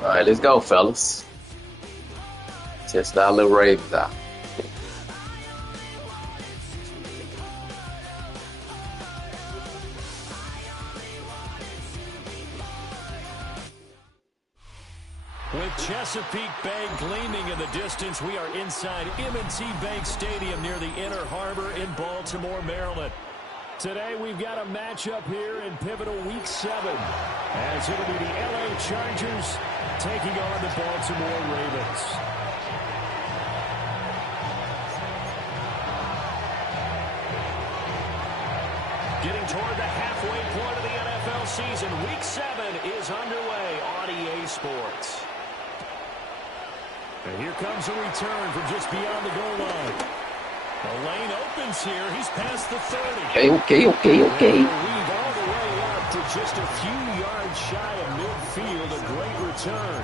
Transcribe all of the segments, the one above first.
All right, let's go, fellas. Test our little Ravens out. With Chesapeake Bay gleaming in the distance, we are inside M&T Bank Stadium near the Inner Harbor in Baltimore, Maryland. Today we've got a matchup here in pivotal Week 7, as it'll be the LA Chargers taking on the Baltimore Ravens. Getting toward the halfway point of the NFL season, Week 7 is underway on EA Sports. And here comes a return from just beyond the goal line. The lane opens here. He's past the 30. Okay. Weave all the way up to just a few yards shy of midfield. A great return.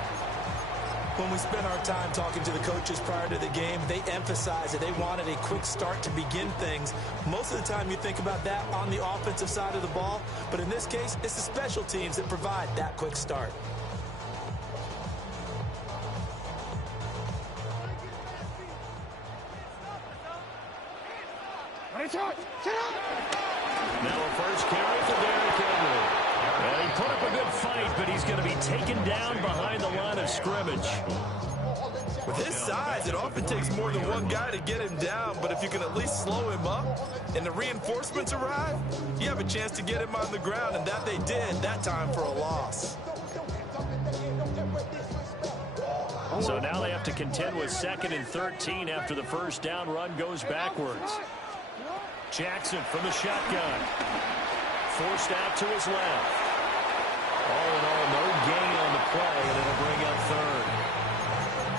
When we spent our time talking to the coaches prior to the game, they emphasized that they wanted a quick start to begin things. Most of the time you think about that on the offensive side of the ball, but in this case, it's the special teams that provide that quick start. Now a first carry for Derrick Henry. Well, he put up a good fight, but he's going to be taken down behind the line of scrimmage. With his size, it often takes more than one guy to get him down, but if you can at least slow him up and the reinforcements arrive, you have a chance to get him on the ground, and that they did that time for a loss. So now they have to contend with 2nd and 13 after the first down run goes backwards. Jackson from the shotgun. Forced out to his left. All in all, no gain on the play, and it'll bring up 3rd.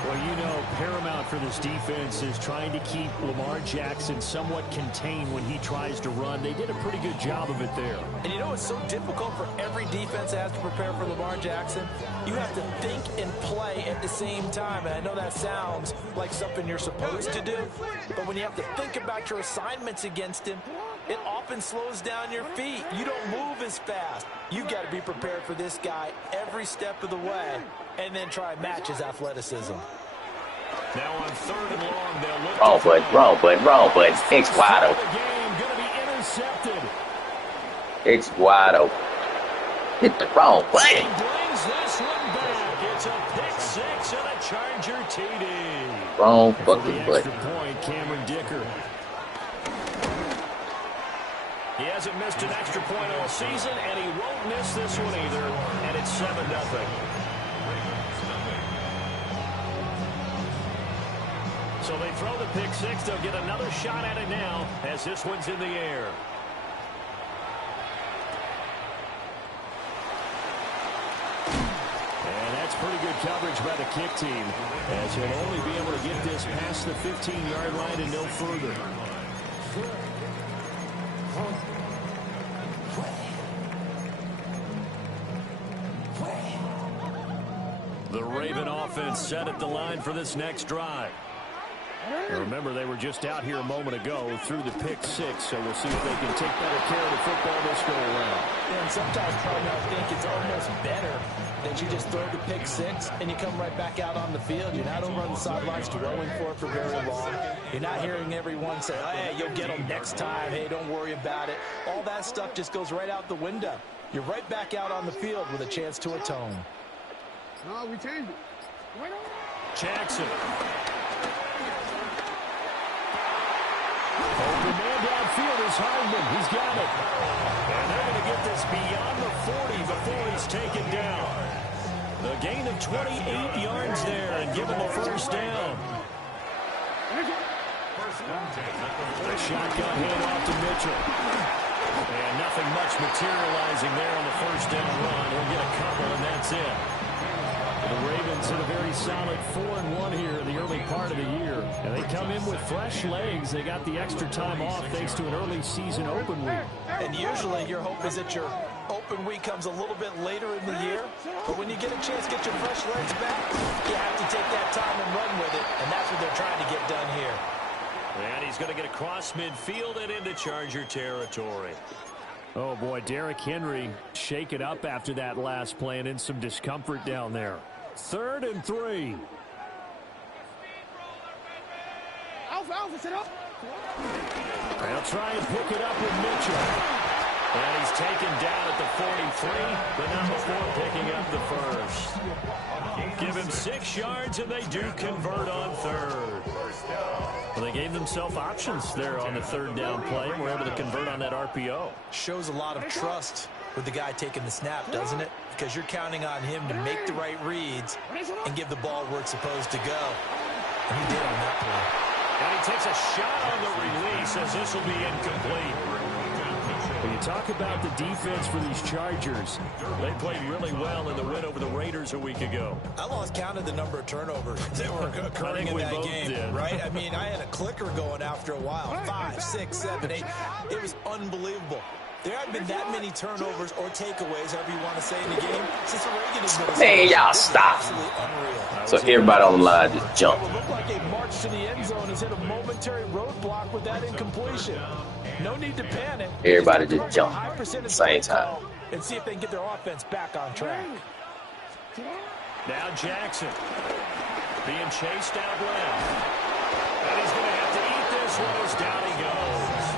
Well, you know, paramount for this defense is trying to keep Lamar Jackson somewhat contained when he tries to run. They did a pretty good job of it there. And you know it's so difficult for every defense that has to prepare for Lamar Jackson? You have to think and play at the same time. And I know that sounds like something you're supposed to do, but when you have to think about your assignments against him, it often slows down your feet. You don't move as fast. You've got to be prepared for this guy every step of the way and then try and match his athleticism. Now on 3rd and long, they'll look. Roll, but it's wide open. The game going to be intercepted. It's wide open. Hit the wrong He button. brings this one back. It's a pick 6 and a Charger TD. Wrong And for fucking the extra button. point, Cameron Dicker. He hasn't missed an extra point all season, and he won't miss this one either. And it's 7-0. So they throw the pick 6. They'll get another shot at it now as this one's in the air. And that's pretty good coverage by the kick team, as he'll only be able to get this past the 15-yard line and no further. The Raven offense set at the line for this next drive. Remember, they were just out here a moment ago through the pick 6, so we'll see if they can take better care of the football this go around. And sometimes probably I think it's almost better that you just throw the pick 6 and you come right back out on the field. You're not over on the sidelines dwelling for it for very long. You're not hearing everyone say, oh, hey, you'll get them next time. Hey, don't worry about it. All that stuff just goes right out the window. You're right back out on the field with a chance to atone. No, we changed it. Jackson. Open man downfield is Hardman. He's got it. And they're going to get this beyond the 40 before he's taken down. The gain of 28 yards there and given the first down. The shotgun handoff to Mitchell. And nothing much materializing there on the first down run. He'll get a couple, and that's it. The Ravens in a very solid 4-1 here in the early part of the year. And they come in with fresh legs. They got the extra time off thanks to an early season open week. And usually your hope is that your open week comes a little bit later in the year. But when you get a chance to get your fresh legs back, you have to take that time and run with it. And that's what they're trying to get done here. And he's going to get across midfield and into Charger territory. Oh, boy, Derrick Henry shaken up after that last play and in some discomfort down there. 3rd and 3. Alpha, sit up. They'll try and pick it up with Mitchell. And he's taken down at the 43, but not before picking up the first. Give him 6 yards, and they do convert on 3rd. Well, they gave themselves options there on the 3rd down play, and were able to convert on that RPO. Shows a lot of trust with the guy taking the snap, doesn't it? Because you're counting on him to make the right reads and give the ball where it's supposed to go. And he did on that play. And he takes a shot on the release as this will be incomplete. When you talk about the defense for these Chargers, they played really well in the win over the Raiders a week ago. I lost count of the number of turnovers that were occurring in that game, right? I mean, I had a clicker going after a while. 5, 6, 7, 8. It was unbelievable. There haven't been that many turnovers or takeaways, however you want to say, in the game since the Reagan administration. Man, y'all stop. So everybody on the line just jump. It looked like a march to the end zone has hit a momentary roadblock with that incompletion. No need to panic. Everybody just jump at the same time. And see if they can get their offense back on track. Now Jackson being chased out left. And he's going to have to eat this one as down he goes.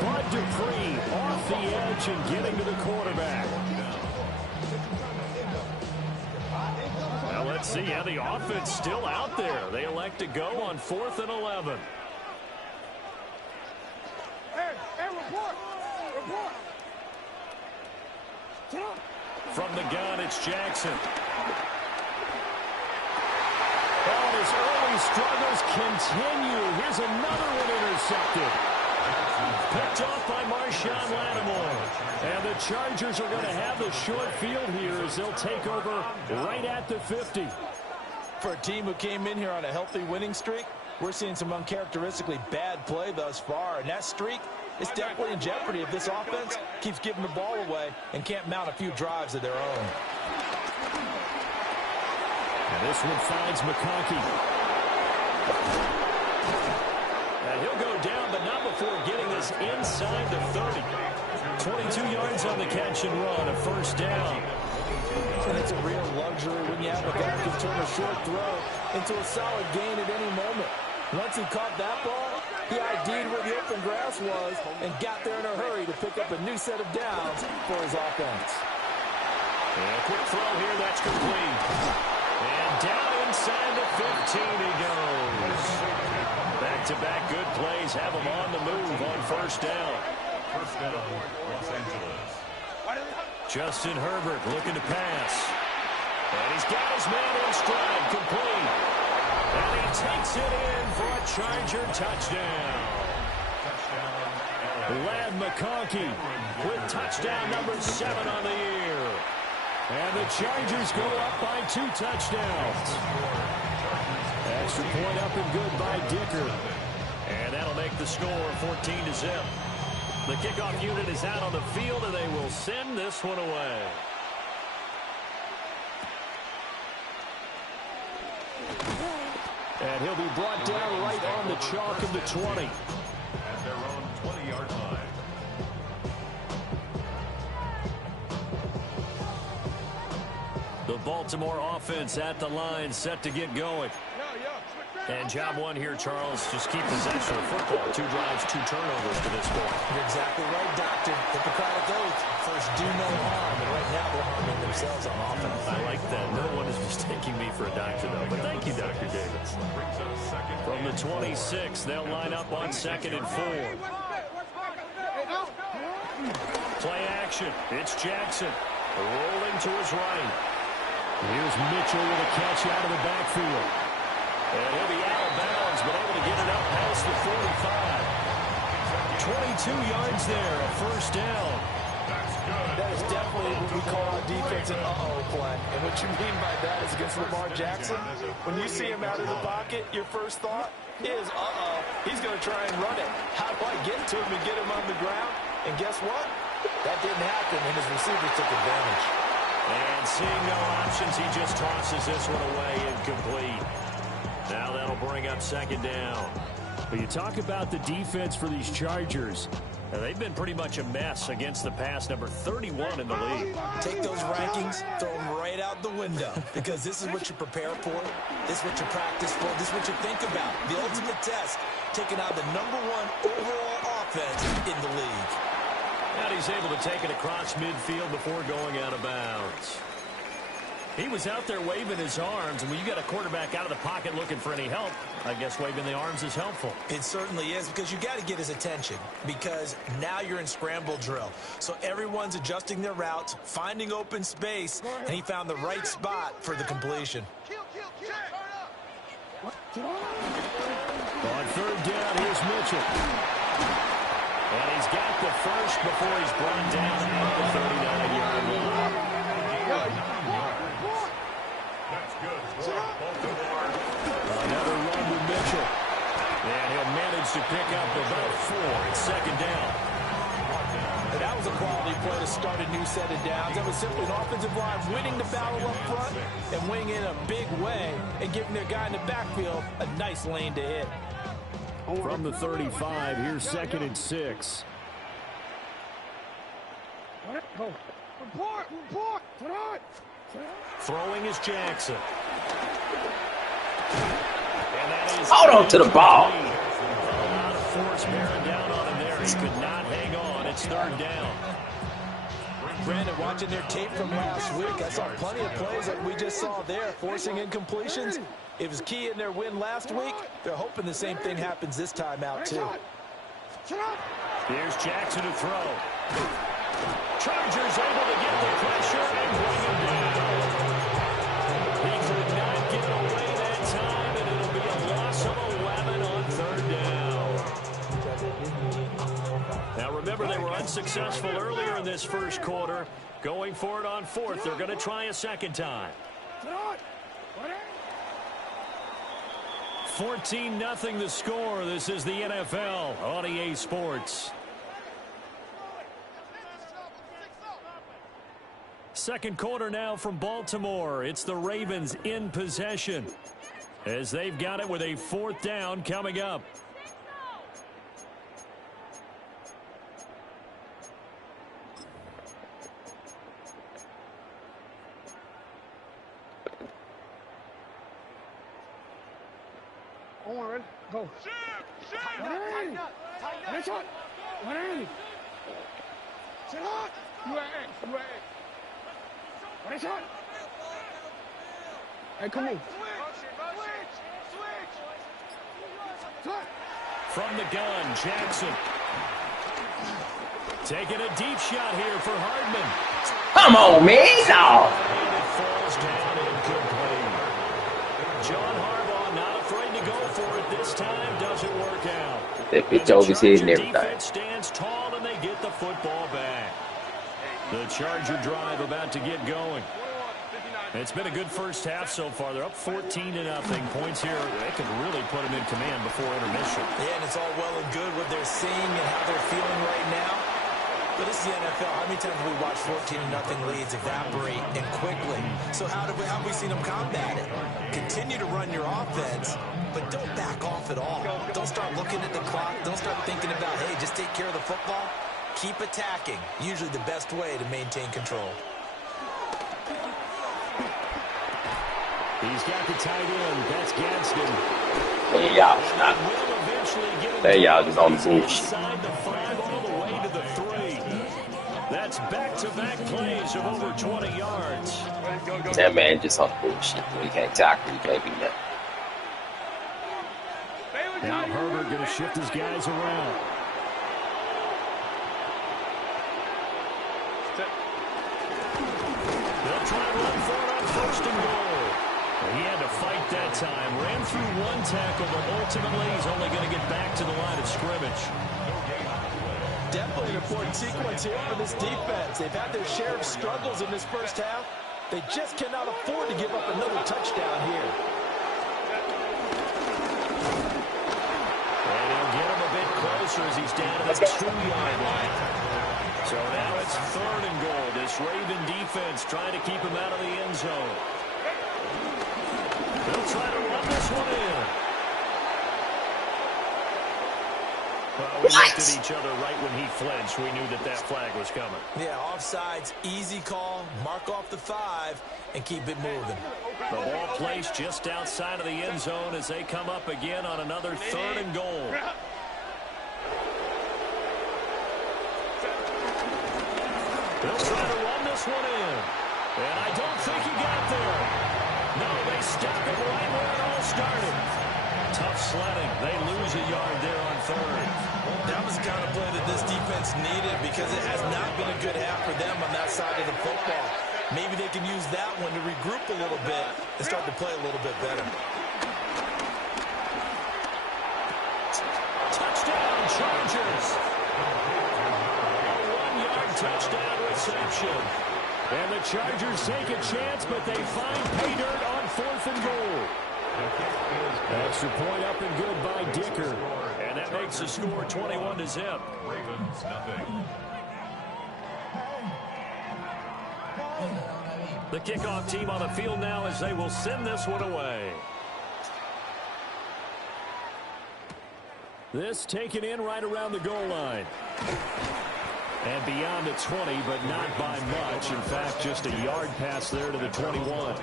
Bud Dupree off the edge and getting to the quarterback. Now let's see how the offense still out there. They elect to go on 4th and 11. Hey, report. From the gun, it's Jackson. Oh, his early struggles continue. Here's another one intercepted. Picked off by Marshawn Lattimore. And the Chargers are going to have the short field here as they'll take over right at the 50. For a team who came in here on a healthy winning streak, we're seeing some uncharacteristically bad play thus far. And that streak is definitely in jeopardy if this offense keeps giving the ball away and can't mount a few drives of their own. And this one finds McConkey. And he'll go down, but not before getting this inside the 30. 22 yards on the catch and run, a 1st down. And it's a real luxury when you have a guy who can turn a short throw into a solid gain at any moment. Once he caught that ball, he ID'd where the open grass was and got there in a hurry to pick up a new set of downs for his offense. And a quick throw here, that's complete. And down inside the 15 he goes. Back-to-back good plays have him on the move on 1st down. First down, Los Angeles. Justin Herbert looking to pass. And he's got his man in stride, complete. And he takes it in for a Charger touchdown. Ladd McConkey with touchdown number 7 on the year. And the Chargers go up by 2 touchdowns. Extra point up and good by Dicker. And that'll make the score 14-0. The kickoff unit is out on the field, and they will send this one away. And he'll be brought down right on the chalk of the 20. At their own 20-yard line. The Baltimore offense at the line, set to get going. And job one here, Charles, just keep possession of football. 2 drives, 2 turnovers to this point. You're exactly right, Doctor. Hippocratic oath. First, do no harm. And right now, they're harming themselves on offense. I like that. No one is mistaking me for a doctor, though. But thank you, Dr. Davis. From the 26, they'll line up on 2nd and 4. Play action. It's Jackson. Rolling to his right. Here's Mitchell with a catch out of the backfield. And he'll be out of bounds, but able to get it up past the 45. 22 yards there, a 1st down. That is definitely what we call our defense an uh-oh play. And what you mean by that is against Lamar Jackson, when you see him out of the pocket, your first thought is, uh-oh, he's going to try and run it. How do I get to him and get him on the ground? And guess what? That didn't happen, and his receivers took advantage. And seeing no options, he just tosses this one away, incomplete. Now that'll bring up 2nd down. But you talk about the defense for these Chargers. They've been pretty much a mess against the pass, number 31 in the league. Take those rankings, throw them right out the window, because this is what you prepare for, this is what you practice for, this is what you think about. The ultimate test, taking out the #1 overall offense in the league. And he's able to take it across midfield before going out of bounds. He was out there waving his arms, and when you got a quarterback out of the pocket looking for any help, I guess waving the arms is helpful. It certainly is, because you got to get his attention, because now you're in scramble drill. So everyone's adjusting their routes, finding open space, and he found the right spot for the completion. On third down, here's Mitchell. And he's got the first before he's brought down at the 39-yard line. That's good. Baltimore. Another run with Mitchell. And he'll manage to pick up about 4. It's second down. And that was a quality play to start a new set of downs. That was simply an offensive line winning the battle up front and winning in a big way and giving their guy in the backfield a nice lane to hit. From the 35, here's 2nd and 6. Throwing is Jackson. Hold on to the ball. A lot of force bearing down on him there. He could not hang on. It's third down. Brandon, watching their tape from last week, I saw plenty of plays that we just saw there, forcing incompletions. It was key in their win last week. They're hoping the same thing happens this time out, too. Here's Jackson to throw. Chargers able to get the pressure and bring him down. He could not get away that time, and it'll be a loss of 11 on third down. Now remember, they were unsuccessful earlier in this first quarter. Going for it on 4th. They're going to try a second time. 14-0 the score. This is the NFL on EA Sports. Second quarter now from Baltimore. It's the Ravens in possession as they've got it with a 4th down coming up. Go. Tighten up. That's it. Sit hot. You at X. What is it? Hey, come on. Switch. From the gun, Jackson. Taking a deep shot here for Hardman. Come on, man. No. And it falls down incomplete. John Harbaugh not afraid to go for it this time. Doesn't work out. That bitch over his head and everything. Defense stands tall and they get the football back. The Charger drive about to get going. It's been a good first half so far. They're up 14-0. Points here, they could really put them in command before intermission. Yeah, and it's all well and good what they're seeing and how they're feeling right now. But this is the NFL. How many times have we watched 14-0 leads evaporate and quickly? So how have we seen them combat it? Continue to run your offense, but don't back off at all. Don't start looking at the clock. Don't start thinking about, hey, just take care of the football. Keep attacking. Usually the best way to maintain control. He's got the tight end. That's Gadsden. Hey, y'all, stop. Hey, y'all, just on the bullshit. Inside the 5 all the way to the 3. That's back-to-back plays of over 20 yards. That man just on the bullshit. He can't tackle. He can't be nothing. Now Herbert going to shift his guys around. They'll try to run for it on 1st and goal. He had to fight that time. Ran through one tackle, but ultimately he's only going to get back to the line of scrimmage. Definitely an important sequence here for this defense. They've had their share of struggles in this first half. They just cannot afford to give up another touchdown here. And he'll get him a bit closer as he's down to the 2-yard line. So now it's 3rd and goal. This Raven defense trying to keep him out of the end zone. They'll try to run this one in. Well, we looked at each other right when he flinched. We knew that that flag was coming. Yeah, offsides, easy call. Mark off the 5 and keep it moving. The ball placed just outside of the end zone as they come up again on another 3rd and goal. They'll try to run this one in. And I don't think he got there. No, they stop it right where it all started. Tough sledding. They lose a yard there on 3rd. That was the kind of play that this defense needed because it has not been a good half for them on that side of the football. Maybe they can use that one to regroup a little bit and start to play a little bit better. Touchdown, Chargers. A 1-yard touchdown reception. And the Chargers take a chance, but they find pay dirt on 4th and goal. Extra point up and good by Dicker. And that makes the score 21-0. Ravens nothing. The kickoff team on the field now as they will send this one away. This taken in right around the goal line. And beyond the 20, but not by much. In fact, just a yard pass there to the 21.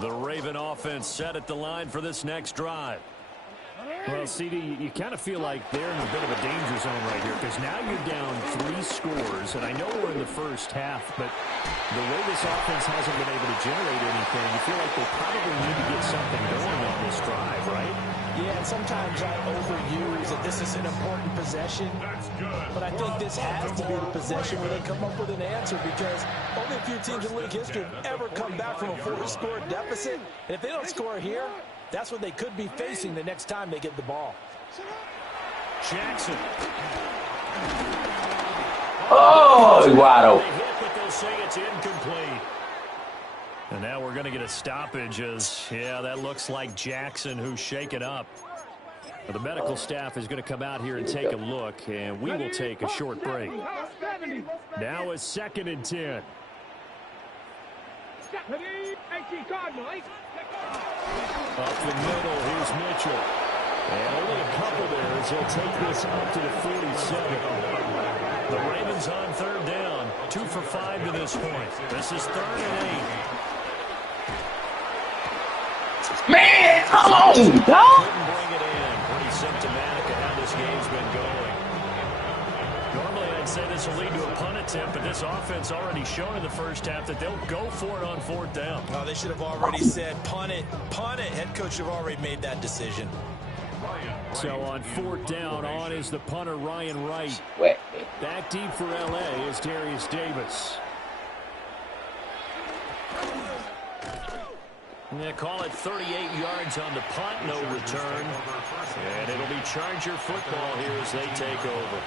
The Raven offense set at the line for this next drive. Well, CD, you kind of feel like they're in a bit of a danger zone right here because now you're down 3 scores, and I know we're in the first half, but the way this offense hasn't been able to generate anything, you feel like they probably need to get something going on this drive, right? Yeah, and sometimes I overuse that this is an important possession, but I think this has to be the possession where they come up with an answer because only a few teams in league history have ever come back from a 4-score deficit, and if they don't score here, that's what they could be facing the next time they get the ball. Jackson. Oh, Waddle. They hit, but they'll say it's incomplete. And now we're going to get a stoppage as, yeah, that looks like Jackson who's shaken up. The medical staff is going to come out here and take a look, and we will take a short break. Now it's 2nd and 10. Up the middle, here's Mitchell. And only a couple there as he'll take this up to the 47. The Ravens on 3rd down. 2 for 5 to this point. This is 3rd and 8. Man, come on, Couldn't dog. bring it in. Pretty symptomatic of how this game's been going. Normally I'd say this will lead to a punt attempt, but this offense already shown in the first half that they'll go for it on 4th down. Oh, they should have already said punt it, punt it. Head coach should have already made that decision. So on 4th down, on is the punter Ryan Wright. Wait. Back deep for L.A. is Darius Davis. They call it 38 yards on the punt, no return. And it'll be Charger football here as they take over.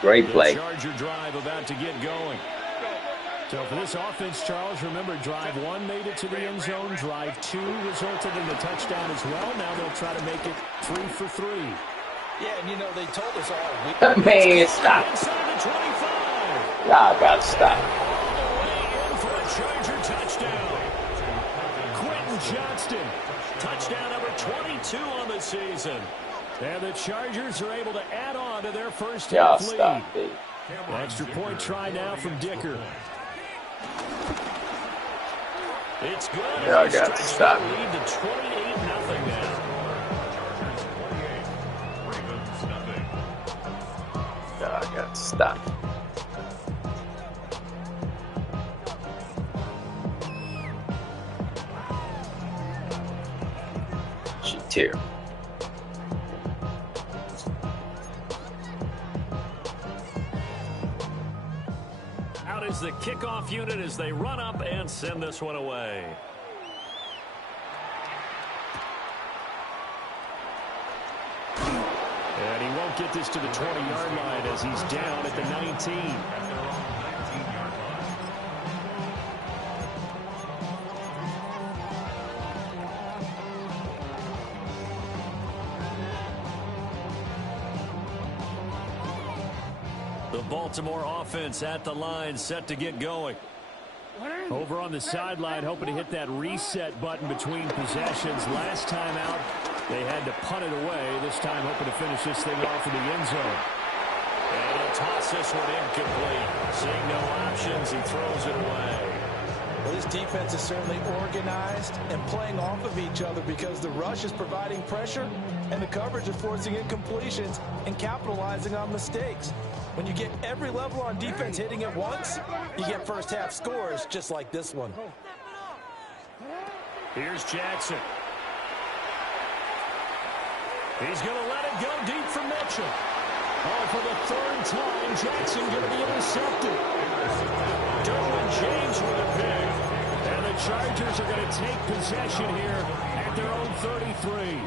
Great play. The Charger drive about to get going. So for this offense, Charles, remember drive 1 made it to the end zone. Drive 2 resulted in the touchdown as well. Now they'll try to make it 3 for 3. Yeah, and you know, they told us all week. Man, stop. Inside the 25. Y'all gotta stop. All the way in for a Charger touchdown. Quentin Johnston, touchdown number 22 on the season. And the Chargers are able to add on to their first Y'all half lead. stop, dude. Extra point try now from Dicker. It's good. Y'all And they got to stretch stop. their lead to 28-0 now. Y'all got to stop. She terrible. Out is the kickoff unit as they run up and send this one away. And he won't get this to the 20-yard line as he's down at the 19. The Baltimore offense at the line, set to get going. Over on the sideline, hoping to hit that reset button between possessions. Last time out, they had to punt it away. This time, hoping to finish this thing off in the end zone. And he'll toss this one incomplete. Seeing no options, he throws it away. Well, this defense is certainly organized and playing off of each other because the rush is providing pressure and the coverage is forcing incompletions and capitalizing on mistakes. When you get every level on defense hitting at once, you get first half scores just like this one. Here's Jackson. He's going to let it go deep for Mitchell. Oh, for the third time, Jackson going to be intercepted. Derwin James with a pick. And the Chargers are going to take possession here at their own 33.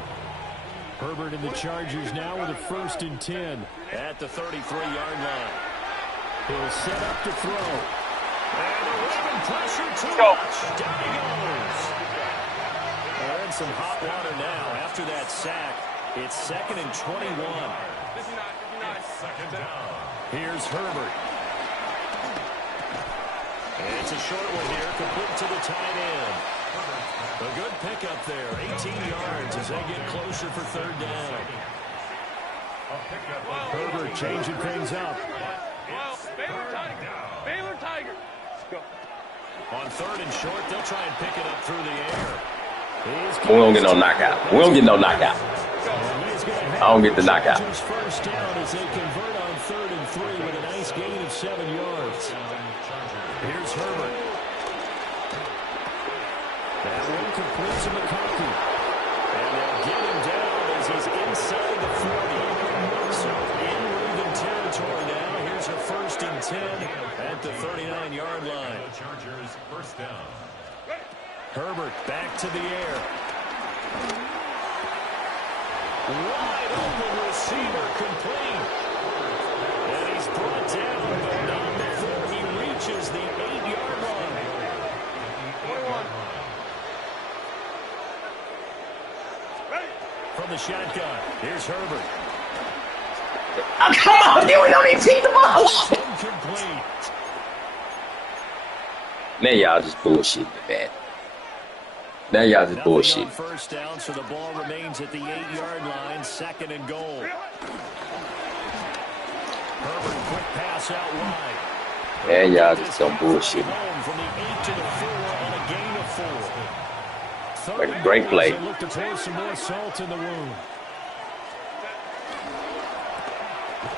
Herbert and the Chargers now with a 1st and 10 at the 33-yard line. He'll set up to throw. And the Raven pressure too much. Down he goes. They're in some hot water now after that sack. It's 2nd and 21. Second down. Here's Herbert. And it's a short one here, complete to the tight end. A good pickup there, 18 yards as they get closer for 3rd down. Herbert changing things up. Baylor Tiger. Go. On 3rd and short, they'll try and pick it up through the air. We don't get no knockout. We don't get no knockout. I don't get the knockout. First down as they convert on 3rd and 3 with a nice gain of 7 yards. Here's Herbert. That one completes to McConkey. And they'll get him down as he's inside the 40. So in Raven territory now. Here's a 1st and 10 at the 39-yard line. Chargers first down. Herbert back to the air. Wide open receiver complete. And he's brought down, but not before he reaches the 8-yard line. 21. From the shotgun, here's Herbert. Oh, come on, dude, we don't even see the ball. Incomplete. Man, y'all just bullshit, man. Now y'all just bullshit. First down, so the ball remains at the 8-yard line, 2nd and goal. Herbert, quick pass out wide. Man, y'all just don't bullshit. From the 8 to the 4 on a gain of 4. Like a great play. Look to pour some more salt in the wound.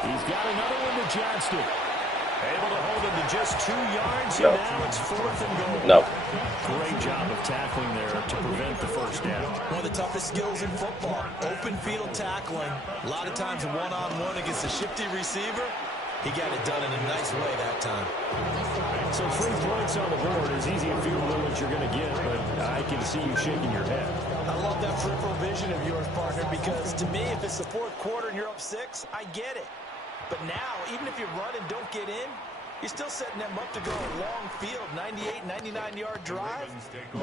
He's got another one to Johnston. Able to hold him to just 2 yards, and now it's 4th and goal. No. Great job of tackling there to prevent the first down. One of the toughest skills in football, open field tackling. A lot of times one-on-one against a shifty receiver. He got it done in a nice way that time. So 3 points on the board is easy to feel what you're going to get, but I can see you shaking your head. I love that peripheral vision of yours, partner, because to me, if it's the 4th quarter and you're up 6, I get it. But now, even if you run and don't get in, you're still setting them up to go a long field, 98, 99-yard drive.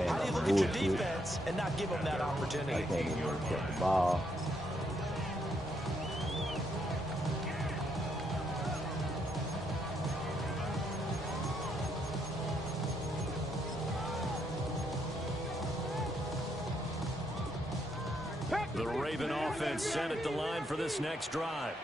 How do you look at your defense and not give them that opportunity? The ball. The Raven offense set at the line for this next drive.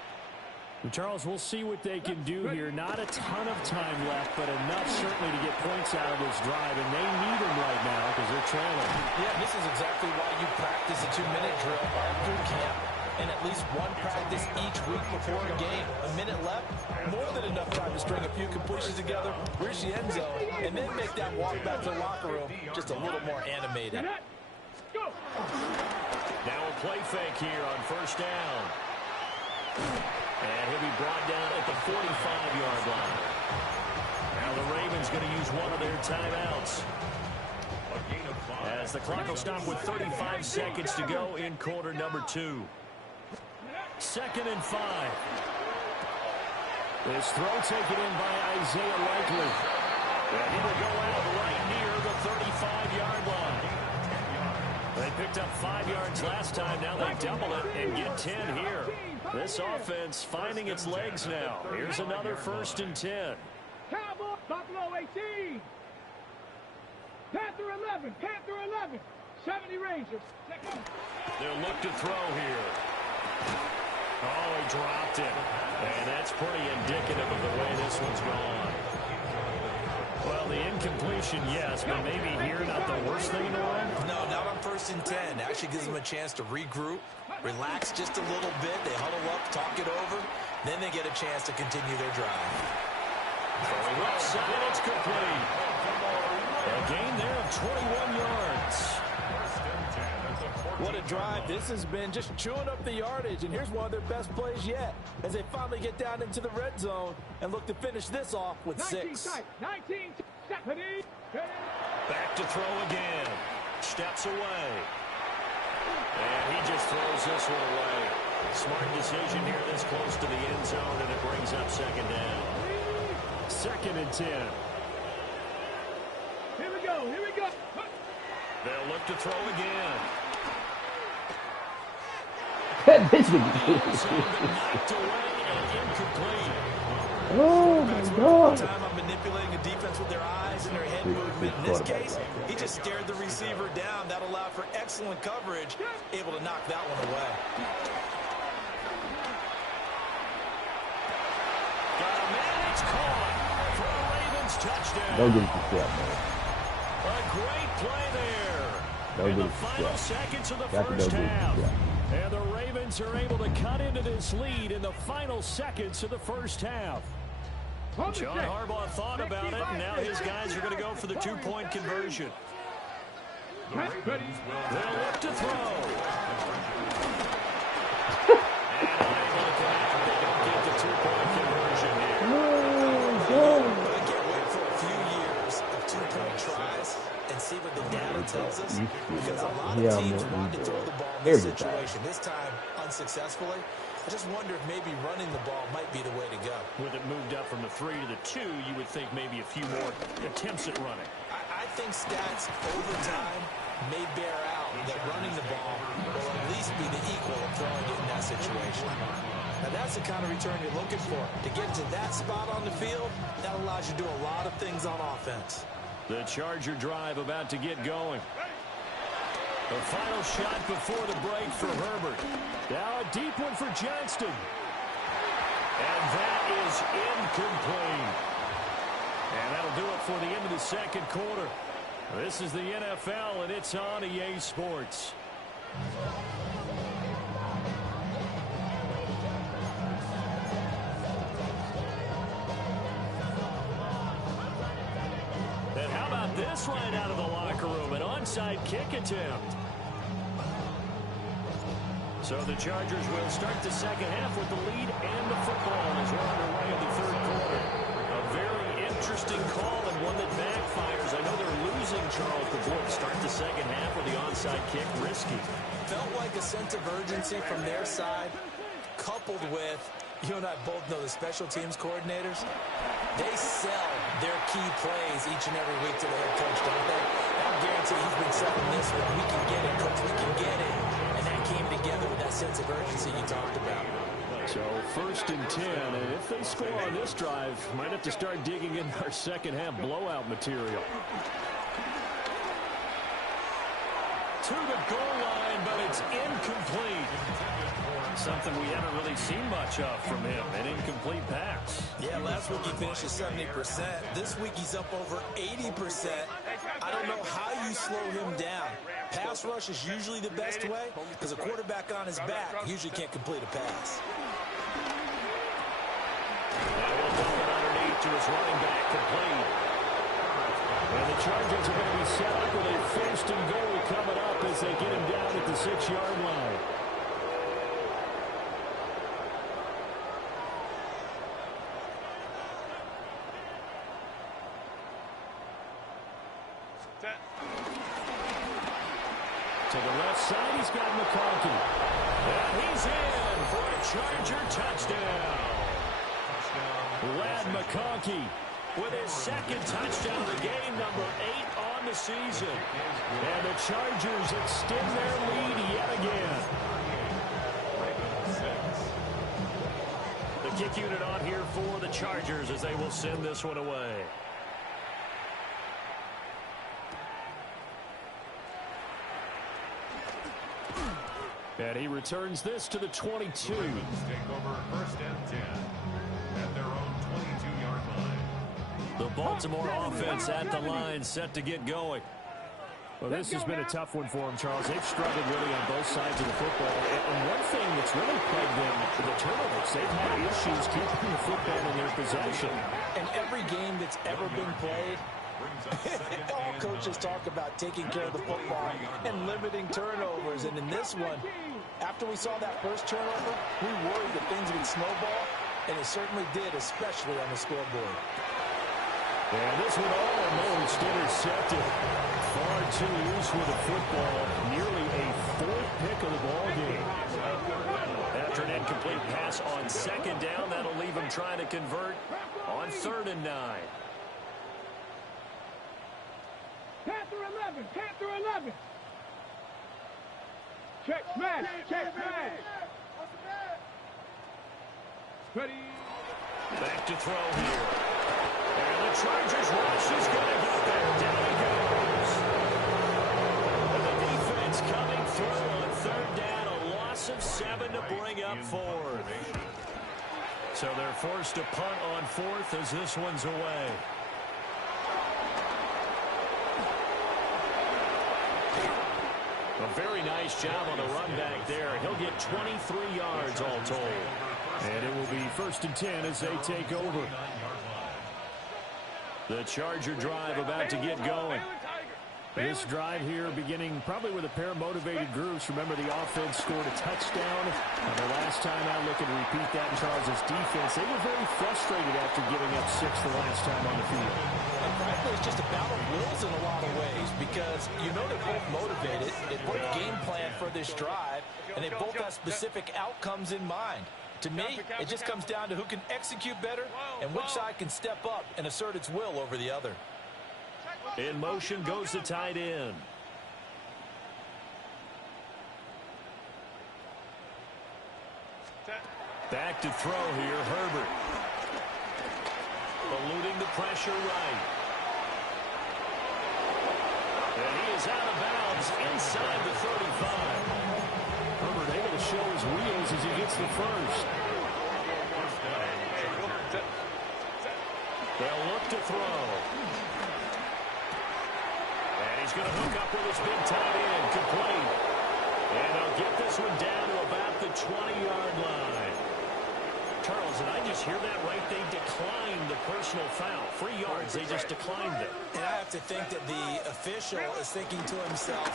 Charles, we'll see what they can do here. Not a ton of time left, but enough certainly to get points out of this drive, and they need them right now because they're trailing. Yeah, this is exactly why you practice a 2-minute drill through camp, and at least one practice each week before a game. A minute left, more than enough time to string a few completions together, reach the end zone, and then make that walk back to the locker room just a little more animated. Now a play fake here on first down. And he'll be brought down at the 45-yard line. Now the Ravens going to use one of their timeouts. As the clock will stop with 35 seconds to go in quarter number 2. 2nd and 5. This throw taken in by Isaiah Likely. And he will go out right near the 35-yard line. They picked up 5 yards last time. Now they double it and get 10 here. This offense finding its legs now. Here's another 1st and 10. Cowboy, Buffalo 18. 11. Panther 11. 70 Rangers. They'll look to throw here. Oh, he dropped it. And that's pretty indicative of the way this one's gone. Well, the incompletion, yes, but maybe here not the worst thing in the world? No, not on 1st and 10. Actually gives them a chance to regroup, relax just a little bit. They huddle up, talk it over. Then they get a chance to continue their drive. Throwing left side, it's complete. A gain there of 21 yards. What a drive this has been, just chewing up the yardage, and here's one of their best plays yet as they finally get down into the red zone and look to finish this off with 6. 19, Back to throw again. Steps away. And he just throws this one away. Smart decision here this close to the end zone, and it brings up 2nd down. 2nd and 10. Here we go. Here we go. They'll look to throw again. This would Oh my God! Time on manipulating a defense with their eyes and their head movement. In this case, he just stared the receiver down. That allowed for excellent coverage, able to knock that one away. Got a man, it's caught for a Ravens touchdown. Don't give it to Steph, man. A great play there. Don't In give the it to final Steph. seconds of the Got to first go get it, half. yeah. And the Ravens are able to cut into this lead in the final seconds of the first half. John Harbaugh thought about it, and now his guys are going to go for the 2-point conversion. They'll look to throw. And unable to connect. They don't get the 2-point conversion here. I can't wait for a few years of 2-point tries and see what the data tells us. Because a lot of teams want to throw the ball in this situation. This time, unsuccessfully. I just wonder if maybe running the ball might be the way to go. With it moved up from the 3 to the 2, you would think maybe a few more attempts at running. I think stats over time may bear out that running the ball will at least be the equal of throwing it in that situation. Now that's the kind of return you're looking for. To get to that spot on the field, that allows you to do a lot of things on offense. The Charger drive about to get going. The final shot before the break for Herbert. Now a deep one for Johnston. And that is incomplete. And that'll do it for the end of the second quarter. This is the NFL, and it's on EA Sports. And how about this right out of the locker room? An onside kick attempt. So the Chargers will start the second half with the lead and the football as we're underway in the third quarter. A very interesting call and one that backfires. I know they're losing Charles, but boy, to start the second half with the onside kick, risky. Felt like a sense of urgency from their side, coupled with, you and I both know the special teams coordinators, they sell their key plays each and every week to the head coach, don't they? I guarantee he's been selling this one. We can get it, coach, we can get it. And that came together with that sense of urgency you talked about. So 1st and 10, and if they score on this drive, might have to start digging in our second half blowout material. To the goal line, but it's incomplete. Something we haven't really seen much of from him, an incomplete pass. Yeah, last week he finished at 70%. This week he's up over 80%. I don't know how you slow him down. Pass rush is usually the best way because a quarterback on his back usually can't complete a pass. Now he'll dump it underneath to his running back, complete. And the Chargers are going to be set up with a 1st and goal coming up as they get him down at the 6-yard line. To the left side, he's got McConkey. And he's in for a Charger touchdown. Ladd McConkey with his 2nd touchdown of the game, number 8 on the season. And the Chargers extend their lead yet again. The kick unit on here for the Chargers as they will send this one away. And he returns this to the 22. The Ravens take over 1st and 10 at their own 22-yard line. The Baltimore offense at the line, set to get going. Well, this has been a tough one for them, Charles. They've struggled really on both sides of the football. And one thing that's really plagued them, the turnovers. They've had issues keeping the football in their possession. In every game that's ever been played, all coaches talk about taking care of the football and limiting turnovers. And in this one, after we saw that first turnover, we worried that things would snowball, and it certainly did, especially on the scoreboard. And this one almost intercepted. Far too loose with the football. Nearly a 4th pick of the ball game. After an incomplete pass on 2nd down, that'll leave him trying to convert on 3rd and 9. Panther 11, Panther 11. Check smash, check smash. Ready. Back to throw here. And the Chargers rush is going to get there. Down he goes. And the defense coming through on 3rd down. A loss of 7 to bring up 4th. So they're forced to punt on 4th as this one's away. A very nice job on the run back there. He'll get 23 yards all told. And it will be 1st and 10 as they take over. The Charger drive about to get going. This drive here beginning probably with a pair of motivated groups. Remember, the offense scored a touchdown. And the last time I look and repeat that in Charles' defense, they were very frustrated after giving up 6 the last time on the field. And frankly, it's just a battle of wills in a lot of ways, because you know they're both motivated. They both game plan for this drive, and they both have specific outcomes in mind. To me, it just comes down to who can execute better and which side can step up and assert its will over the other. In motion goes the tight end. Back to throw here, Herbert. Eluding the pressure right. And he is out of bounds inside the 35. Herbert able to show his wheels as he gets the first. They'll look to throw. And he's going to hook up with his big tight end, complete. And they'll get this one down to about the 20-yard line. Charles, did I just hear that right? They declined the personal foul. 3 yards, they just declined it. And I have to think that the official is thinking to himself,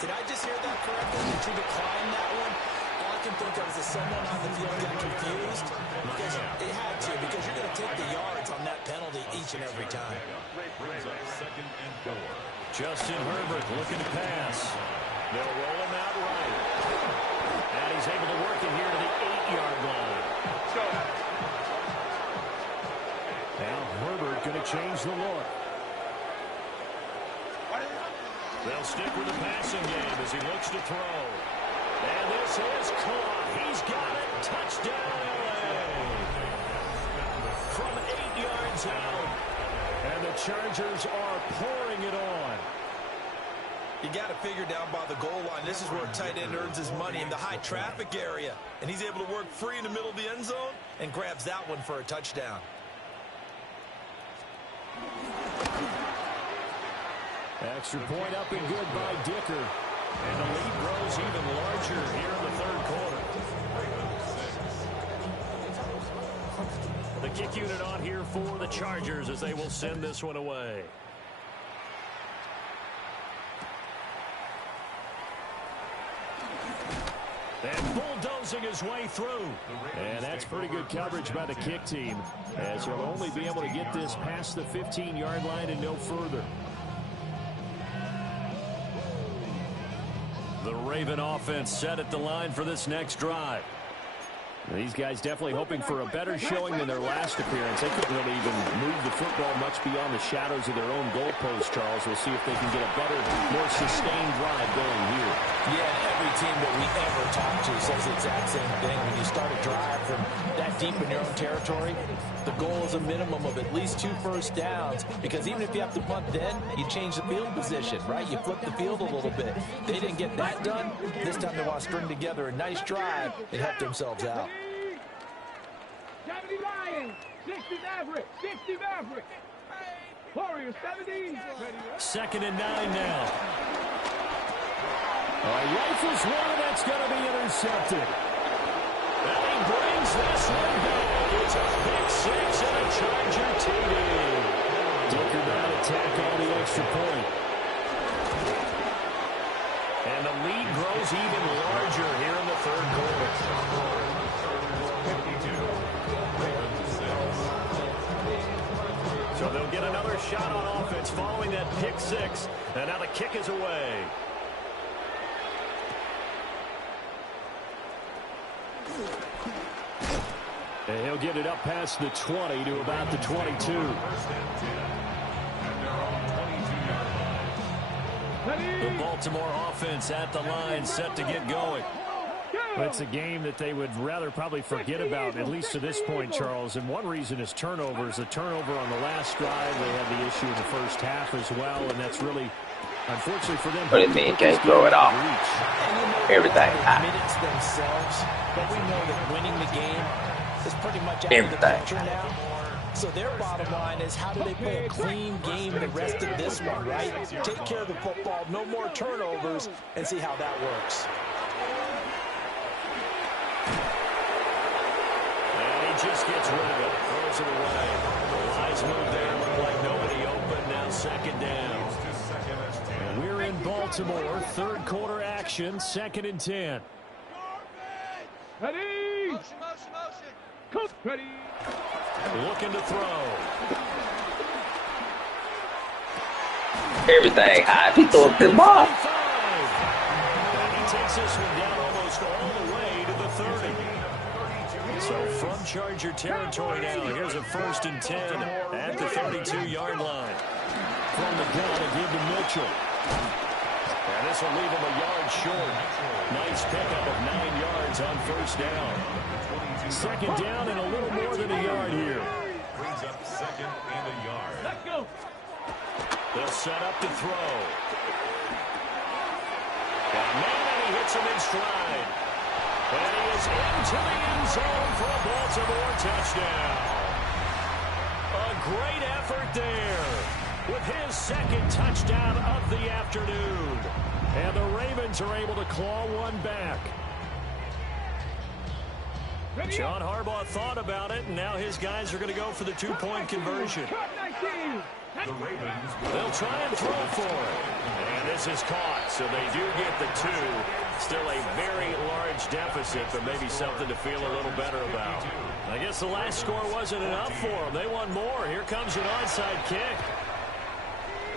did I just hear that correctly? Did you decline that one? All I can think of is that someone on the field got confused, because it had to, because you're going to take the yards on that penalty each and every time. Justin Herbert looking to pass. They'll roll him out right. And he's able to work it here to the 8-yard line. Now Herbert going to change the look. They'll stick with the passing game as he looks to throw. And this is caught. He's got it. Touchdown, LA. From 8 yards out. And the Chargers are pouring it on. You got to figure down by the goal line. This is where a tight end earns his money, in the high traffic area. And he's able to work free in the middle of the end zone and grabs that one for a touchdown. Extra point up and good by Dicker. And the lead grows even larger here in the 3rd quarter. The kick unit on here for the Chargers as they will send this one away. And bulldozing his way through. And that's pretty good coverage by the kick team, as he'll only be able to get this past the 15-yard line and no further. The Raven offense set at the line for this next drive. These guys definitely hoping for a better showing than their last appearance. They couldn't really even move the football much beyond the shadows of their own goalpost, Charles. We'll see if they can get a better, more sustained drive going here. Yeah, every team that we ever talk to says the exact same thing. When you start a drive from that deep in your own territory, the goal is a minimum of at least 2 first downs, because even if you have to punt then, you change the field position, right? You flip the field a little bit. They didn't get that done. This time they want to string together a nice drive and help themselves out. 70 Lions, 60 Maverick, 60 Maverick. Warriors, 70. 2nd and 9 now. Rifles one that's going to be intercepted. And he brings this one back. It's a pick 6 and a Charger TD. Dicker down attack on the extra point. And the lead grows even larger here in the 3rd quarter. So they'll get another shot on offense following that pick 6. And now the kick is away. And he'll get it up past the 20 to about the 22. The Baltimore offense at the line, set to get going. Well, it's a game that they would rather probably forget about, at least to this point, Charles. And one reason is turnovers. A turnover on the last drive. They had the issue in the first half as well, and that's really, unfortunately for them. What do you mean? Can't throw it off. Everything. Minutes themselves, but we know that winning the game is pretty much out of the picture now. So their bottom line is, how do they play a clean game the rest of this one, right? Take care of the football, no more turnovers, and see how that works. And he just gets rid of it, throws it away. The wise move there, looked like nobody open, now 2nd down. And we're in Baltimore, 3rd quarter action, 2nd and 10. Ready? Motion, motion, motion. Cook. Ready? Looking to throw. Everything high. If he throws the ball. And he takes this one down almost all the way to the 30. So from Charger territory now, here's a 1st and 10 at the 32-yard line. From the gun, a give to Mitchell. And this will leave him a yard short. Nice pickup of 9 yards on 1st down. 2nd down and a little more than a yard here. Brings up 2nd and a yard. Let's go. They'll set up to throw. And man, and he hits him in stride. And he is into the end zone for a Baltimore touchdown. A great effort there with his 2nd touchdown of the afternoon. And the Ravens are able to claw one back. John Harbaugh thought about it, and now his guys are going to go for the 2-point conversion. The Ravens They'll try and throw for it. And this is caught, so they do get the 2. Still a very large deficit, but maybe something to feel a little better about. I guess the last score wasn't enough for them. They want more. Here comes an onside kick.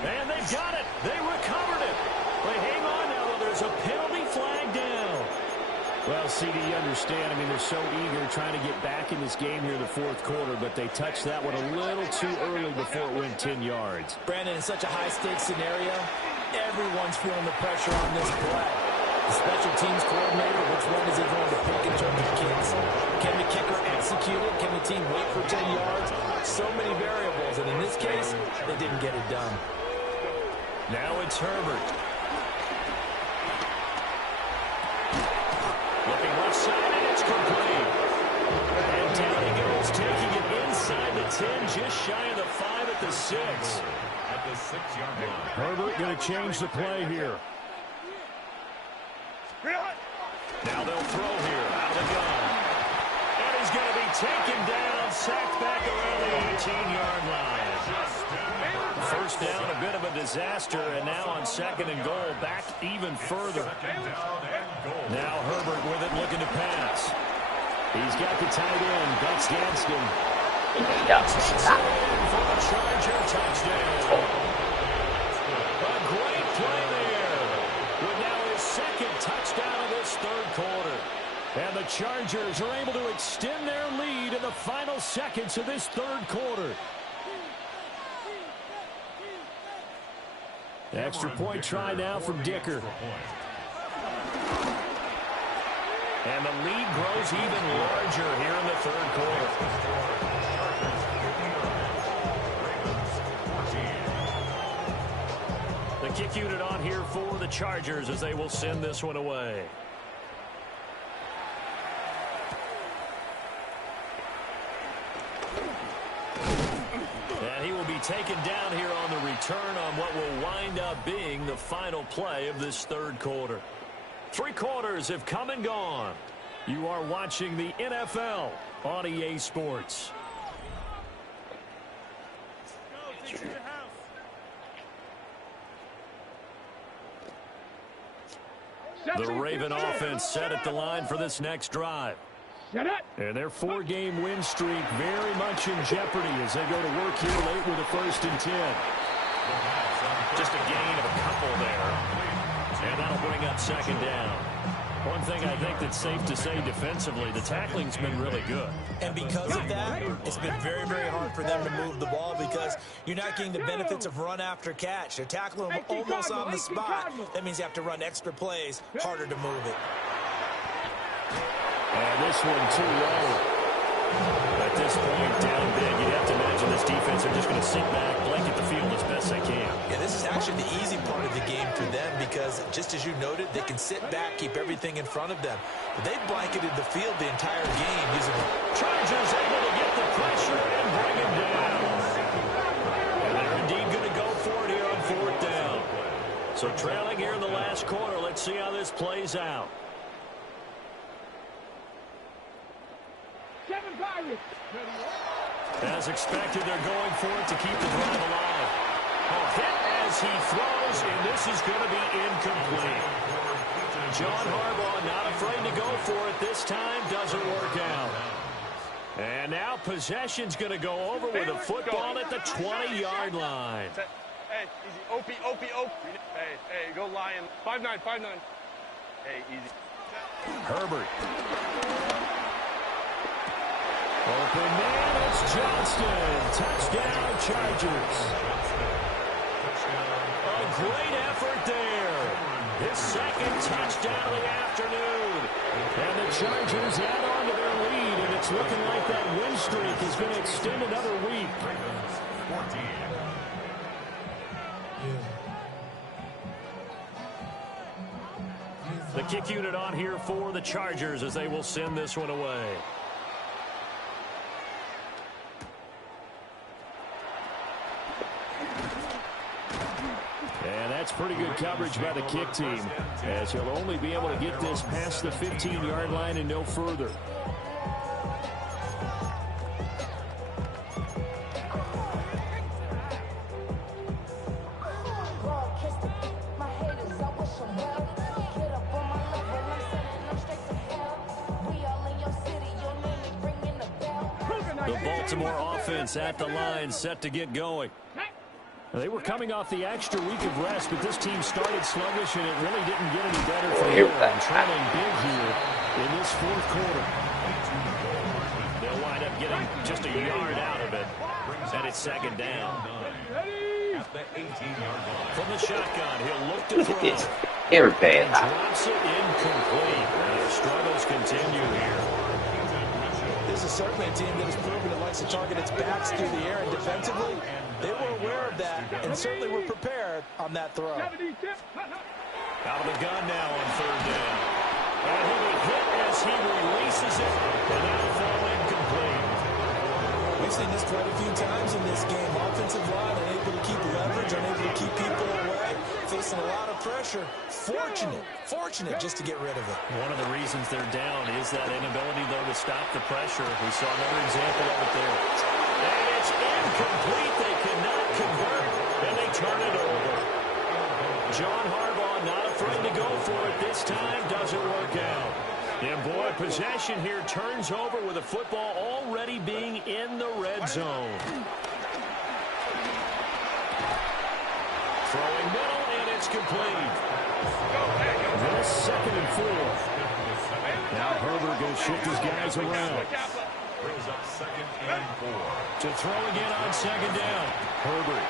And they've got it. They recovered it. But hang on now. There's a penalty flag down. Well, CD, you understand. I mean, they're so eager trying to get back in this game here in the 4th quarter, but they touched that one a little too early before it went 10 yards. Brandon, in such a high-stakes scenario, everyone's feeling the pressure on this play. The special teams coordinator, which one is he going to pick in terms of kicks? Can the kicker execute it? Can the team wait for 10 yards? So many variables, and in this case, they didn't get it done. Now it's Herbert. Looking left side, and it's complete. And down he goes, taking it inside the 10, just shy of the 5 at the 6. at the 6-yard line. Herbert going to change the play here. Now they'll throw here, out of the gun. And he's going to be taken down, sacked back around the 18-yard line. First down, a bit of a disaster, and now on 2nd and goal, back even further. Now Herbert with it, looking to pass. He's got the tight end, Gus Danston. For a Charger touchdown. A great play there. With now his 2nd touchdown of this 3rd quarter. And the Chargers are able to extend their lead in the final seconds of this third quarter. Extra point try now from Dicker. And the lead grows even larger here in the third quarter. The kick unit on here for the Chargers as they will send this one away. And he will be taken down here on the return on what will wind up being the final play of this third quarter. 3 quarters have come and gone. You are watching the NFL on EA Sports. The Raven offense set at the line for this next drive. And their 4-game win streak very much in jeopardy as they go to work here late with a 1st and 10. Just a gain of a couple there. And that'll bring up 2nd down. One thing I think that's safe to say defensively, the tackling's been really good. And because of that, it's been very, very hard for them to move the ball because you're not getting the benefits of run after catch. They're tackling them almost on the spot. That means you have to run extra plays, harder to move it. And this one too low. At this point, down big, you'd have to imagine this defense are just going to sit back, blanket the field as best they can. Yeah, this is actually the easy part of the game for them because, just as you noted, they can sit back, keep everything in front of them. But they've blanketed the field the entire game using them. Chargers able to get the pressure and bring him down. And they're indeed going to go for it here on 4th down. So trailing here in the last quarter, let's see how this plays out. As expected, they're going for it to keep the drive alive. A hit as he throws, and this is going to be incomplete. John Harbaugh not afraid to go for it this time. Doesn't work out. And now possession's going to go over with a football at the 20-yard line. Hey, easy. Opie. Hey, go Lion. 5-9. Hey, easy. Herbert. Open man, it's Johnston. Touchdown, Chargers. A great effort there. His 2nd touchdown of the afternoon. And the Chargers add on to their lead, and it's looking like that win streak is going to extend another week. The kick unit on here for the Chargers as they will send this one away. And that's pretty good coverage by the kick team, as he'll only be able to get this past the 15-yard line and no further. The Baltimore offense at the line, set to get going. They were coming off the extra week of rest, but this team started sluggish, and it really didn't get any better for them. Trailing big here in this 4th quarter. They'll wind up getting just a yard out of it, and it's 2nd down. From the shotgun, he'll look to throw. Everybody. Drops it incomplete. Their struggles continue here. This is certainly a team that has proven it likes to target its backs through the air, and defensively, they were aware of that and certainly were prepared on that throw. Out of the gun now on 3rd down. And he'll be hit as he releases it, and that'll fall incomplete. We've seen this quite a few times in this game. Offensive line unable to keep leverage, unable to keep people away, facing a lot of pressure. Fortunate just to get rid of it. One of the reasons they're down is that inability, though, to stop the pressure. We saw another example of it there. And it's incomplete. They cannot convert, and they turn it over. John Harbaugh not afraid to go for it this time. Doesn't work out. And, boy, possession here turns over with the football already being in the red zone. Throwing middle, and It's complete. This 2nd and 4. Now Herbert going to shift his guys around. Brings up 2nd and 4. To throw again on 2nd down. Herbert.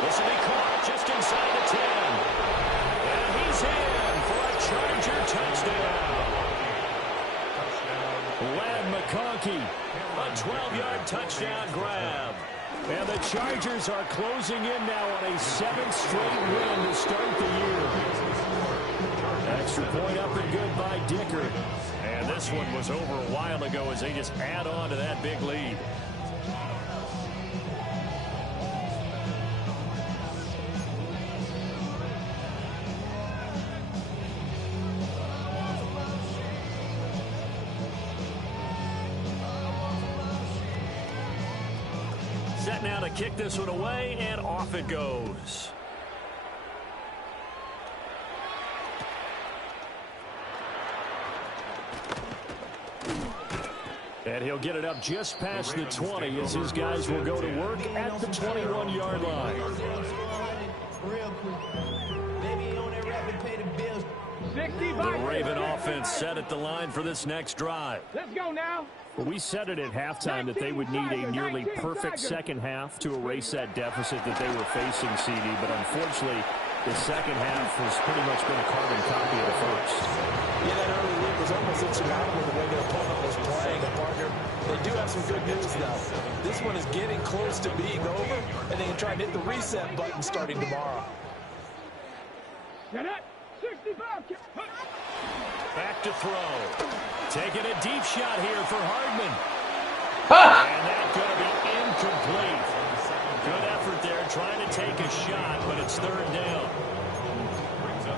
This will be caught just inside the 10. And he's in for a Charger touchdown. Ladd McConkey, a 12-yard touchdown grab. And the Chargers are closing in now on a 7th straight win to start the year. Extra point up and good by Dicker. And this one was over a while ago as they just add on to that big lead. Set now to kick this one away, and off it goes. And he'll get it up just past the 20 as his guys will go to work at the 21-yard line. The Raven offense set at the line for this next drive. Let's go now. Well, we said it at halftime that they would need a nearly perfect second half to erase that deficit that they were facing, CD. But unfortunately, the second half has pretty much been a carbon copy of the first. Yeah, that early lead was almost insurmountable the way their opponent was playing. And partner, they do have some good news now. This one is getting close to being over, and they can try and hit the reset button starting tomorrow. Get it. 65. Back to throw. Taking a deep shot here for Hardman. And that's going to be incomplete. Good effort there trying to take a shot, but it's 3rd down.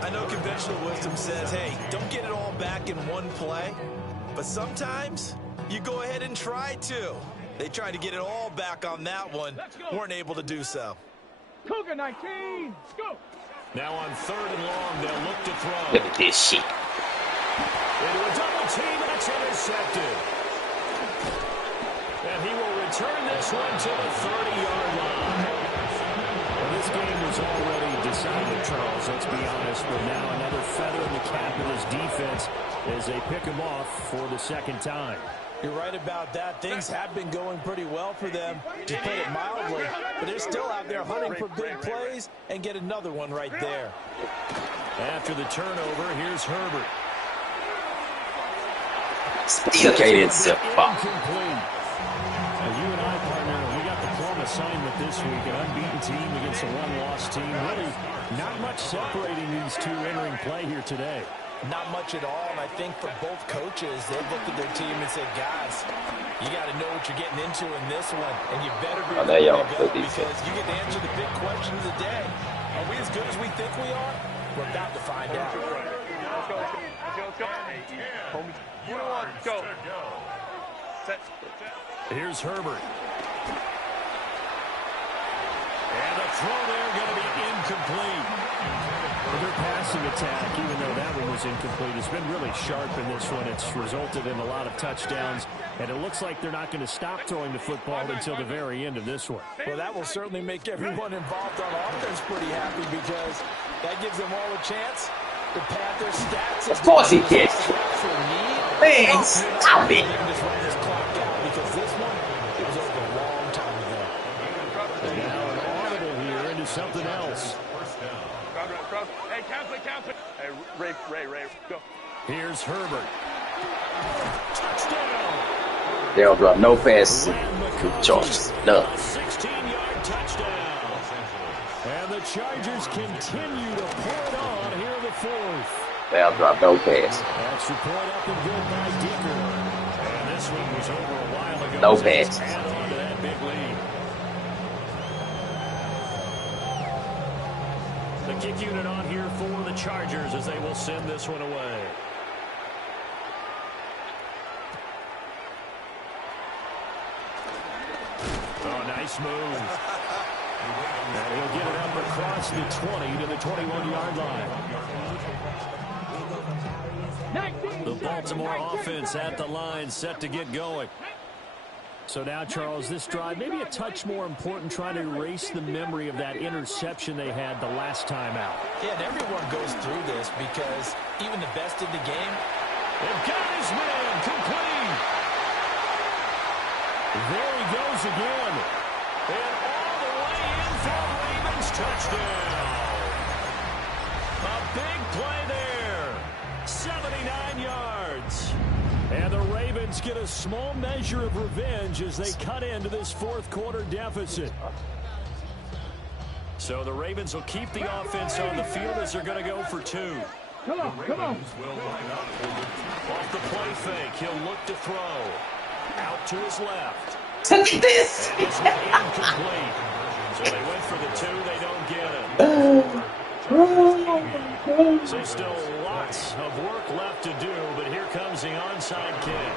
I know conventional wisdom says, hey, don't get it all back in one play. But sometimes you go ahead and try to. They tried to get it all back on that one. Weren't able to do so. Cougar 19. Go. Now on 3rd and long, they'll look to throw. Look at this shit. Into a double team, that's intercepted. And he will return this one to the 30-yard line. Well, this game was already decided, Charles, let's be honest. But now another feather in the cap of this defense as they pick him off for the 2nd time. You're right about that. Things have been going pretty well for them, to put it mildly. But they're still out there hunting for big plays and get another one right there. After the turnover, here's Herbert. Dedicated to fuck. Incomplete. Now, you and I, partner, we got the plum assignment this week. An unbeaten team against a one-loss team. Really not much separating these two entering play here today. Not much at all, and I think for both coaches, they've looked at their team and said, guys, you got to know what you're getting into in this one, and you better be ready to go because you get to answer the big question of the day. Are we as good as we think we are? We're about to find out. Let's go. Hey, homie. You know what? Go. Set. Here's Herbert. And the throw there going to be incomplete. Well, their passing attack, even though that one was incomplete, has been really sharp in this one. It's resulted in a lot of touchdowns, and it looks like they're not going to stop throwing the football until the very end of this one. Well, that will certainly make everyone involved on offense pretty happy because that gives them all a chance to pad their stats. Of course he did. Man, stop it. Just run this clock out because this one, it was over a long time ago. And now an audible here into something else. Hey, cancel. Hey, Ray, go. Here's Herbert. Touchdown. They'll drop no pass. Chargers. No. 16-yard touchdown. And the Chargers continue to pour it on here in the 4th. They'll drop no pass. That's report up and good by Dicker. And this one was over a while ago. No pass. Add on to that big lead. The kick unit on here for the Chargers as they will send this one away. Oh, nice move. And he'll get it up across the 20 to the 21-yard line. The Baltimore offense at the line set to get going. So now, Charles, this drive, maybe a touch more important, trying to erase the memory of that interception they had the last time out. Yeah, and everyone goes through this because even the best in the game, they've got his man complete. There he goes again. And all the way in for a Ravens touchdown. A big play there. 79 yards. And the Ravens get a small measure of revenge as they cut into this fourth quarter deficit. So the Ravens will keep the offense on the field as they're going to go for 2. Come on, come on. Off the play fake, he'll look to throw. Out to his left. Touch this. And it's incomplete. So they went for the 2, they don't get it. So still lots of work left to do, but here comes the onside kick.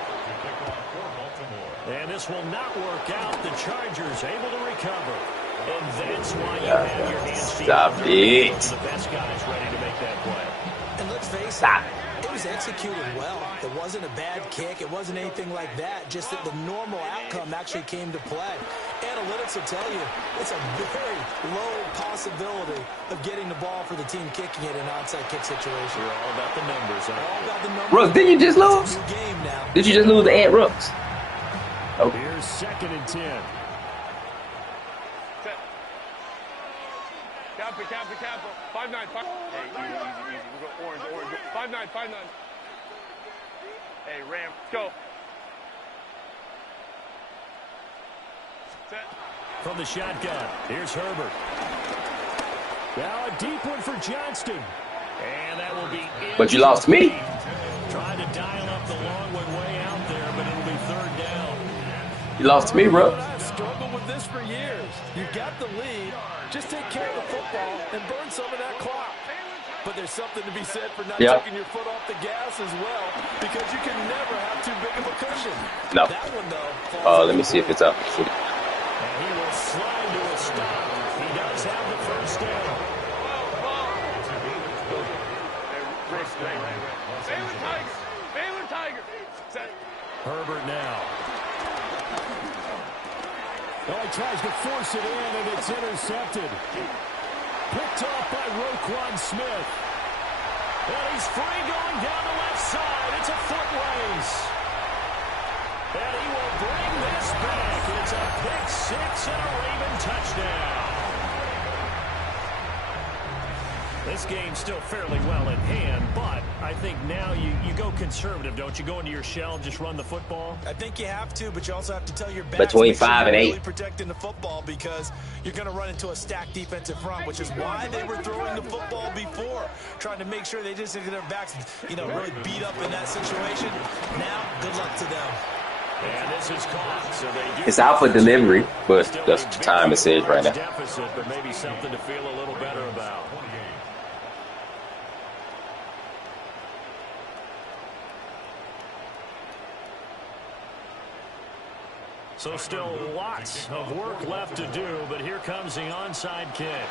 And this will not work out. The Chargers able to recover. And that's why you have your hands Stop it. the best guys ready to make that play. and let's face it, it was executed well. It wasn't a bad kick. It wasn't anything like that. Just that the normal outcome actually came to play. Analytics will tell you it's a very low possibility of getting the ball for the team kicking it in an onside kick situation. You're all about the numbers, huh? All about the numbers. Rooks, didn't you just lose? New game now. Did you just lose to Ant Rooks? Oh. Here's 2nd and 10. Set. Capo. 5-9. Hey, easy. We go orange. 5-9. Hey, Ram, go. Set. From the shotgun, here's Herbert. Now a deep one for Johnston. And that will be But you lost me. Trying to dial up the long one way out there, but it'll be 3rd down. You lost to me, Rooks. I've struggled with this for years. You've got the lead. Just take care of the football and burn some of that clock. But there's something to be said for not taking your foot off the gas as well, because you can never have too big of a cushion. No. That one, though, Let me see if it's up. And he will slide to a stop. He does have the first down. Baylor Tiger. Set. Herbert now. Oh, he tries to force it in, and it's intercepted. Picked off by Roquan Smith. And he's free going down the left side. It's a foot race. And he will bring this back. It's a pick six and a Raven touchdown. This game's still fairly well in hand, but I think now you go conservative, don't you? Go into your shell, just run the football. I think you have to, but you also have to tell your backs Between 5 and 8. really protecting the football, because you're going to run into a stacked defensive front, which is why they were throwing the football before, trying to make sure they just get their backs, really beat up in that situation. Now, good luck to them. And this is caught, so they do. It's out for delivery, but that's the time it says right now. Deficit, but maybe something to feel a little better about. So still lots of work left to do, but here comes the onside kick.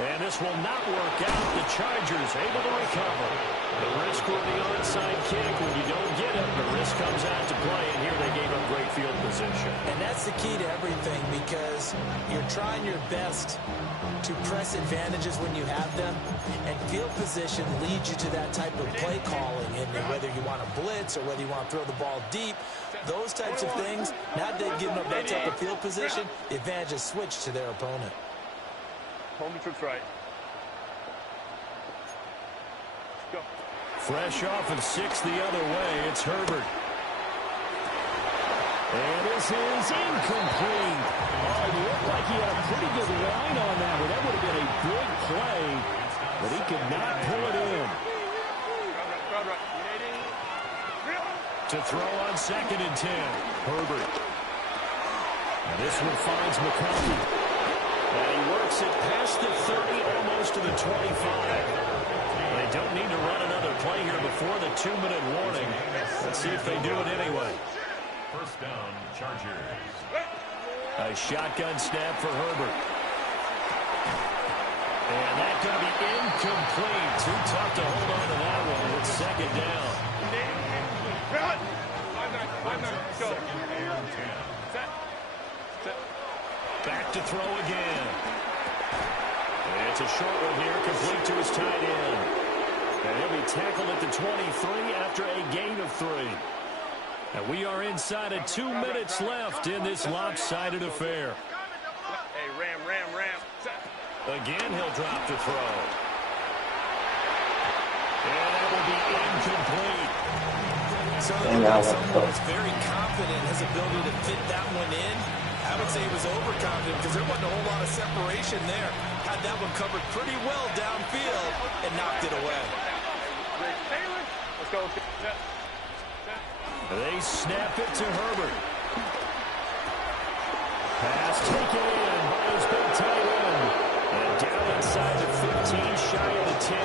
And this will not work out. The Chargers able to recover. The risk with the onside kick, when you don't get it, the risk comes out to play, and here they gave up great field position. And that's the key to everything, because you're trying your best to press advantages when you have them, and field position leads you to that type of play calling, and whether you want to blitz or whether you want to throw the ball deep, those types of things. Now they've given up that type of field position, the advantage is switched to their opponent. Home trips right. Go. Fresh off of 6 the other way, it's Herbert. And this is incomplete. Oh, it looked like he had a pretty good line on that one. That would have been a big play, but he could not pull it in. To throw on 2nd and 10, Herbert. And this one finds McConkey. And he works it past the 30, almost to the 25. They don't need to run another play here before the 2-minute warning. Let's see if they do it anyway. First down, Chargers. A shotgun snap for Herbert. And that's going to be incomplete. Too tough to hold on to that one. It's 2nd down. Go. Back to throw again. And it's a short one here, complete to his tight end. And he'll be tackled at the 23 after a gain of 3. And we are inside of 2 minutes left in this lopsided affair. Hey, ram. Again, he'll drop to throw. And that will be incomplete. So someone was very confident in his ability to fit that one in. I would say he was overconfident because there wasn't a whole lot of separation there. Had that one covered pretty well downfield and knocked it away. Let's go. They snap it to Herbert. Pass taken in by his big tight end. And down inside the 15, shy of the 10.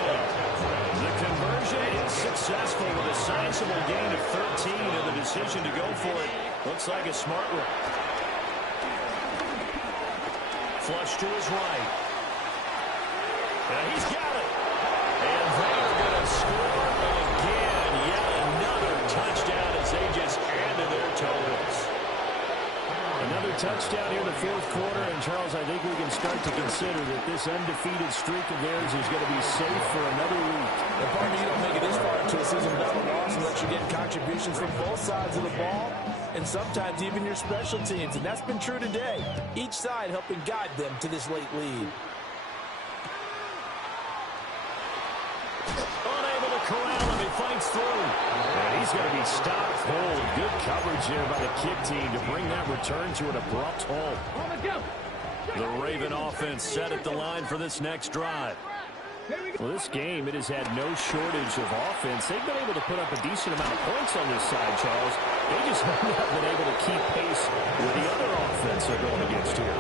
The conversion is successful with a sizable gain of 13, and the decision to go for it looks like a smart one. Flush to his right. And he's got it. And they are going to score again. Yet another touchdown as they just add to their totals. Another touchdown here in the fourth quarter. And, Charles, I think we can start to consider that this undefeated streak of theirs is going to be safe for another week. And partner, you don't make it this far into a season without a loss unless you're getting contributions from both sides of the ball and sometimes even your special teams. And that's been true today. Each side helping guide them to this late lead. Unable to corral him. He fights through. And he's going to be stopped cold. Good coverage here by the kick team to bring that return to an abrupt halt. The Raven offense set at the line for this next drive. Well, this game, it has had no shortage of offense. They've been able to put up a decent amount of points on this side, Charles. They just have not been able to keep pace with the other offense they're going against here.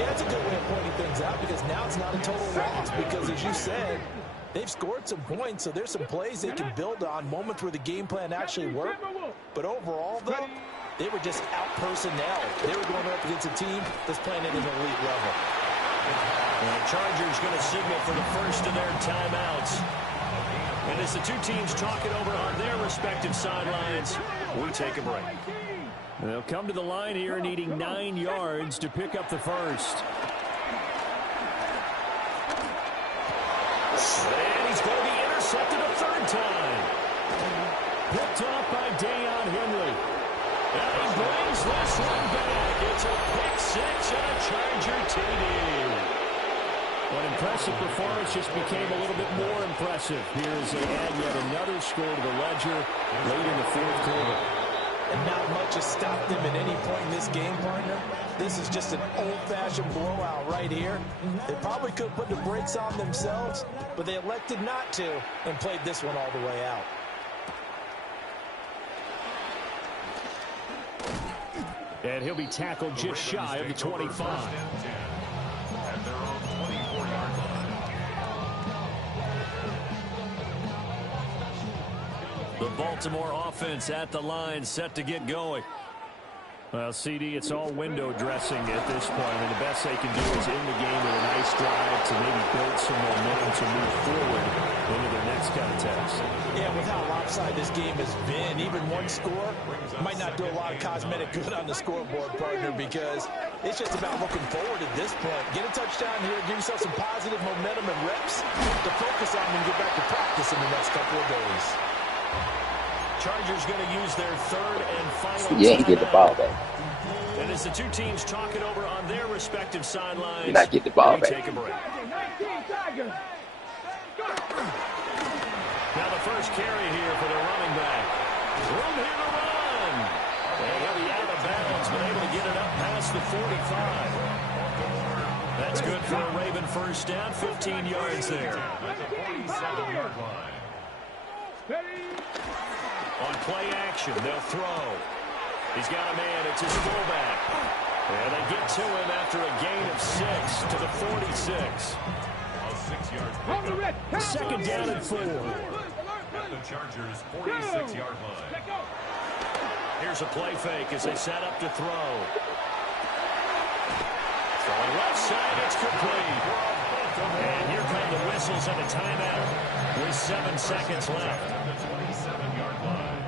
Yeah, it's a good way of pointing things out because now it's not a total loss because, as you said, they've scored some points, so there's some plays they can build on, moments where the game plan actually worked. But overall, though, they were just out-personnel. They were going up against a team that's playing at an elite level. And the Chargers going to signal for the first of their timeouts. And as the two teams talk it over on their respective sidelines, we take a break. And they'll come to the line here needing 9 yards to pick up the first. And he's going to be intercepted a third time. Picked off by Deion Henley. And he brings this one back. It's a pick six and a Charger TD. An impressive performance just became a little bit more impressive here as they add yet another score to the ledger late in the fourth quarter. And not much has stopped them at any point in this game, partner. This is just an old-fashioned blowout right here. They probably could have put the brakes on themselves, but they elected not to and played this one all the way out. And he'll be tackled just shy of the 25. The Baltimore offense at the line, set to get going. Well, CD, it's all window dressing at this point, and the best they can do is end the game with a nice drive to maybe build some momentum to move forward into their next contest. Yeah, with how lopsided this game has been, even one score might not do a lot of cosmetic good on the scoreboard, partner, because it's just about looking forward at this point. Get a touchdown here, give yourself some positive momentum and reps to focus on and get back to practice in the next couple of days. Chargers going to use their third and final Yeah, he get the ball back. And as the two teams talk it over on their respective sidelines, Not get the ball back. take a break. Now the first carry here for the running back. Room here to run. And he'll be out of bounds, but able to get it up past the 45. That's good for a Raven first down, 15 yards there. On play action, they'll throw. He's got a man, it's his fullback. And they get to him after a gain of 6 to the 46. Second down and 4. At the Chargers' 46-yard line. Here's a play fake as they set up to throw. Throwing left side, it's complete. And here come the whistles and a timeout with 7 seconds left. At the 27-yard line.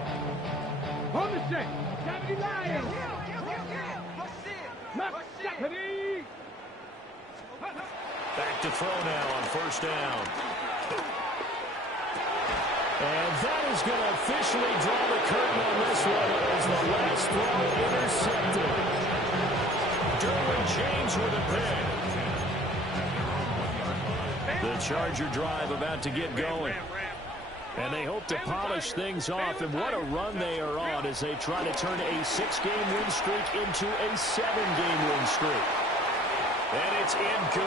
Hold the check. Back to throw now on first down. And that is going to officially draw the curtain on this one as the last throw intercepted. Derwin James with a pick. The Charger drive about to get going. And they hope to polish things off. And what a run they are on as they try to turn a 6-game win streak into a 7-game win streak. And it's incomplete.